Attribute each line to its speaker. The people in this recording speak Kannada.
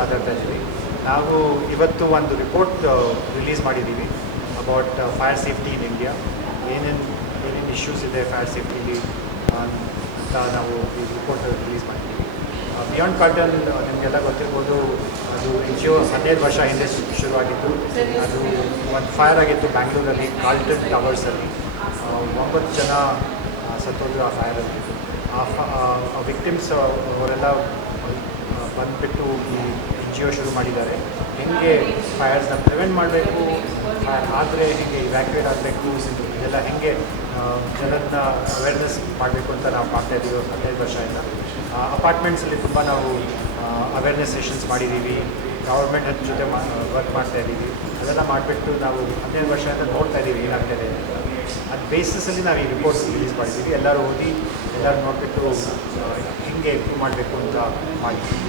Speaker 1: ಮಾತಾಡ್ತಾ ಇದ್ದೀವಿ. ನಾವು ಇವತ್ತು ಒಂದು ರಿಪೋರ್ಟ್ ರಿಲೀಸ್ ಮಾಡಿದ್ದೀವಿ about fire safety in India ಏನೇನು ಏನೇನು ಇಶ್ಯೂಸ್ ಇದೆ ಫೈರ್ ಸೇಫ್ಟಿಲಿ ಅಂತ ನಾವು ಈ ರಿಪೋರ್ಟ್ ರಿಲೀಸ್ ಮಾಡಿದ್ದೀವಿ. ಬಿಯಾಂಡ್ ಕಾರ್ಟಲ್ ನಿಮಗೆಲ್ಲ ಗೊತ್ತಿರ್ಬೋದು, ಅದು ಎನ್ ಜಿ ಒ ಹನ್ನೆರಡು ವರ್ಷ ಹಿಂದೆ ಶುರುವಾಗಿತ್ತು ಅದು ಒಂದು ಫೈರ್ ಆಗಿತ್ತು ಬ್ಯಾಂಗ್ಳೂರಲ್ಲಿ ಕಾಲ್ಟನ್ ಟವರ್ಸಲ್ಲಿ ಒಂಬತ್ತು ಜನ ಸತ್ತೋದ್ರು ಆ ಫೈರಲ್ಲಿ ಆ ವಿಕ್ಟಿಮ್ಸ್ ಅವರೆಲ್ಲ ಬಂದುಬಿಟ್ಟು ಈ ಎನ್ ಜಿ ಒ ಶುರು ಮಾಡಿದ್ದಾರೆ. ಹೆಂಗೆ ಫೈರ್ಸ್ನ ಪ್ರಿವೆಂಟ್ ಮಾಡಬೇಕು ಫೈರ್ ಆದರೆ ಹೇಗೆ ಇವ್ಯಾಕ್ಯುಯೇಟ್ ಆಗಬೇಕು ಇದೆಲ್ಲ ಹೆಂಗೆ ಜನರನ್ನ ಅವೇರ್ನೆಸ್ ಮಾಡಬೇಕು ಅಂತ ನಾವು ಮಾಡ್ತಾ ಇದ್ದೀವಿ ಹದಿನೈದು ವರ್ಷದಿಂದ ಅಪಾರ್ಟ್ಮೆಂಟ್ಸಲ್ಲಿ ತುಂಬ ನಾವು ಅವೇರ್ನೆಸ್ ಸೆಷನ್ಸ್ ಮಾಡಿದ್ದೀವಿ. ಗೌರ್ಮೆಂಟ್ ಜೊತೆ ವರ್ಕ್ ಮಾಡ್ತಾ ಇದ್ದೀವಿ. ಅದೆಲ್ಲ ಮಾಡಿಬಿಟ್ಟು ನಾವು ಹದಿನೈದು ವರ್ಷದಿಂದ ನೋಡ್ತಾ ಇದ್ದೀವಿ ಏನಾಗ್ತಾ ಇದೆ ಅಂತ ಅದು ಬೇಸಿಸಲ್ಲಿ ನಾವು ಈ ರಿಪೋರ್ಟ್ಸ್ ರಿಲೀಸ್ ಮಾಡಿದ್ದೀವಿ. ಎಲ್ಲರೂ ಓದಿ, ಎಲ್ಲರೂ ನೋಡಿಬಿಟ್ಟು ಹಿಂಗೆ ಇಂಪ್ರೂವ್ ಮಾಡಬೇಕು ಅಂತ ಮಾಡಿದ್ದೀವಿ